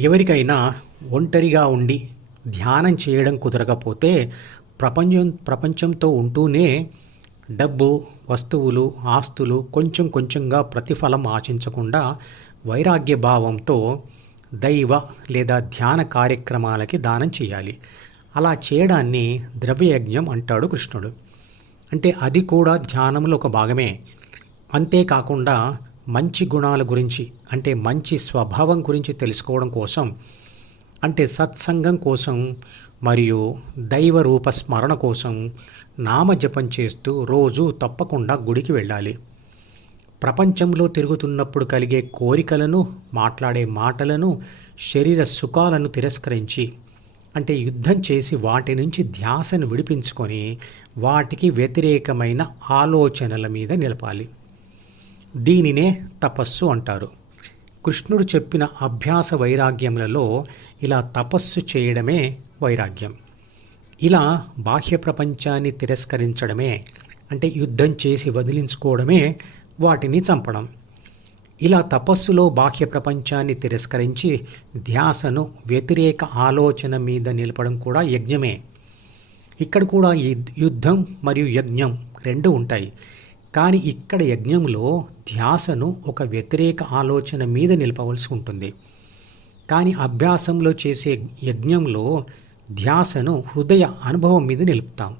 ఎవరికైనా ఒంటరిగా ఉండి ధ్యానం చేయడం కుదరకపోతే ప్రపంచం ప్రపంచంతో ఉంటూనే డబ్బు వస్తువులు ఆస్తులు కొంచెం కొంచెంగా ప్రతిఫలం ఆశించకుండా వైరాగ్య భావంతో దైవ లేదా ధ్యాన కార్యక్రమాలకి దానం చేయాలి. అలా చేయడాన్ని ద్రవ్యయజ్ఞం అంటాడు కృష్ణుడు. అంటే అది కూడా ధ్యానంలో ఒక భాగమే. అంతేకాకుండా మంచి గుణాల గురించి అంటే మంచి స్వభావం గురించి తెలుసుకోవడం కోసం అంటే సత్సంగం కోసం మరియు దైవ రూప స్మరణ కోసం నామజపం చేస్తూ రోజు తప్పకుండా గుడికి వెళ్ళాలి. ప్రపంచంలో తిరుగుతున్నప్పుడు కలిగే కోరికలను మాట్లాడే మాటలను శరీర సుఖాలను తిరస్కరించి అంటే యుద్ధం చేసి వాటి నుంచి ధ్యాసను విడిపించుకొని వాటికి వ్యతిరేకమైన ఆలోచనల మీద నిలపాలి. దీనినే తపస్సు అంటారు. కృష్ణుడు చెప్పిన అభ్యాస వైరాగ్యములలో ఇలా తపస్సు చేయడమే వైరాగ్యం. ఇలా బాహ్య ప్రపంచాన్ని తిరస్కరించడమే అంటే యుద్ధం చేసి వదిలించుకోవడమే వాటిని చంపడం. ఇలా తపస్సులో బాహ్య ప్రపంచాన్ని తిరస్కరించి ధ్యాసను వ్యతిరేక ఆలోచన మీద నిలపడం కూడా యజ్ఞమే. ఇక్కడ కూడా యుద్ధం మరియు యజ్ఞం రెండు ఉంటాయి. కానీ ఇక్కడ యజ్ఞంలో ధ్యాసను ఒక వ్యతిరేక ఆలోచన మీద నిలపవలసి ఉంటుంది. కానీ అభ్యాసంలో చేసే యజ్ఞంలో ధ్యాసను హృదయ అనుభవం మీద నిలుపుతాం.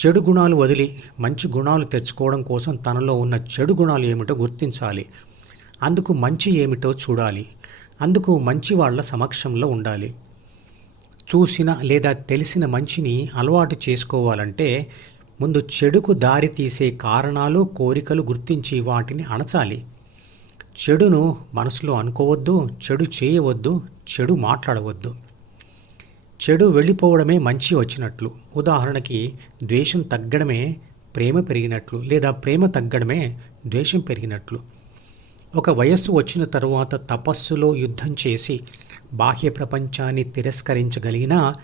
చెడు గుణాలు వదిలి మంచి గుణాలు తెచ్చుకోవడం కోసం తనలో ఉన్న చెడు గుణాలు ఏమిటో గుర్తించాలి. అందుకు మంచి ఏమిటో చూడాలి. అందుకు మంచి వాళ్ళ సమక్షంలో ఉండాలి. చూసిన లేదా తెలిసిన మంచిని అలవాటు చేసుకోవాలంటే ముందు చెడుకు దారి తీసే కారణాలు కోరికలు గుర్తించి వాటిని అణచాలి. చెడును మనసులో అనుకోవద్దు చెడు చేయవద్దు చెడు మాట్లాడవద్దు. చెడు వెళ్ళిపోవడమే మంచి వచ్చినట్లు. ఉదాహరణకి ద్వేషం తగ్గడమే ప్రేమ పెరిగినట్లు లేదా ప్రేమ తగ్గడమే ద్వేషం పెరిగినట్లు. ఒక వయస్సు వచ్చిన తరువాత తపస్సులో యుద్ధం చేసి బాహ్య ప్రపంచాన్ని తిరస్కరించగలిగినా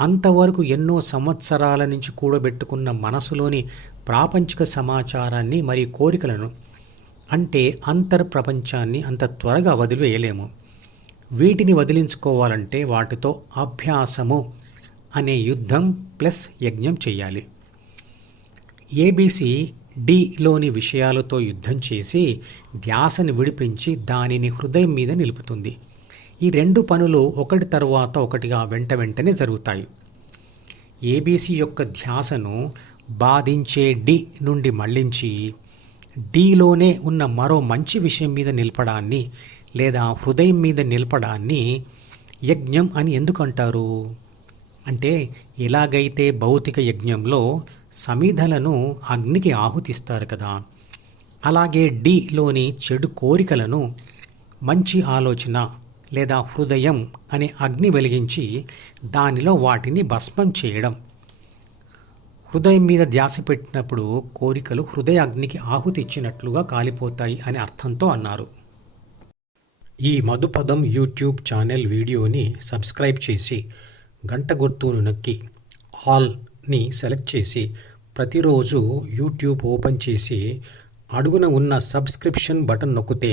అంతవరకు ఎన్నో సంవత్సరాల నుంచి కూడబెట్టుకున్న మనసులోని ప్రాపంచిక సమాచారాన్ని మరియు కోరికలను అంటే అంతర్ ప్రపంచాన్ని అంత త్వరగా వదిలివేయలేము. వీటిని వదిలించుకోవాలంటే వాటితో అభ్యాసము అనే యుద్ధం ప్లస్ యజ్ఞం చేయాలి. ఏబీసీ డిలోని విషయాలతో యుద్ధం చేసి ధ్యాసను విడిపించి దానిని హృదయం మీద నిలుపుతుంది. ఈ రెండు పనులు ఒకటి తరువాత ఒకటిగా వెంట వెంటనే జరుగుతాయి. ఏబీసీ యొక్క ధ్యాసను బాధించే డి నుండి మళ్ళించి డిలోనే ఉన్న మరో మంచి విషయం మీద నిలపడాన్ని లేదా హృదయం మీద నిలపడాన్ని యజ్ఞం అని ఎందుకంటారు? అంటే ఎలాగైతే భౌతిక యజ్ఞంలో సమిధలను అగ్నికి ఆహుతిస్తారు కదా అలాగే డిలోని చెడు కోరికలను మంచి ఆలోచన లేదా హృదయం అనే అగ్ని వెలిగించి దానిలో వాటిని భస్మం చేయడం. హృదయం మీద ధ్యాస పెట్టినప్పుడు కోరికలు హృదయ అగ్నికి ఆహుతి ఇచ్చినట్లుగా కాలిపోతాయి అని అర్థంతో అన్నారు. ఈ మధుపదం యూట్యూబ్ ఛానల్ వీడియోని సబ్స్క్రైబ్ చేసి గంట గుర్తును నొక్కి ఆల్ని సెలెక్ట్ చేసి ప్రతిరోజు యూట్యూబ్ ఓపెన్ చేసి అడుగున ఉన్న సబ్స్క్రిప్షన్ బటన్ నొక్కితే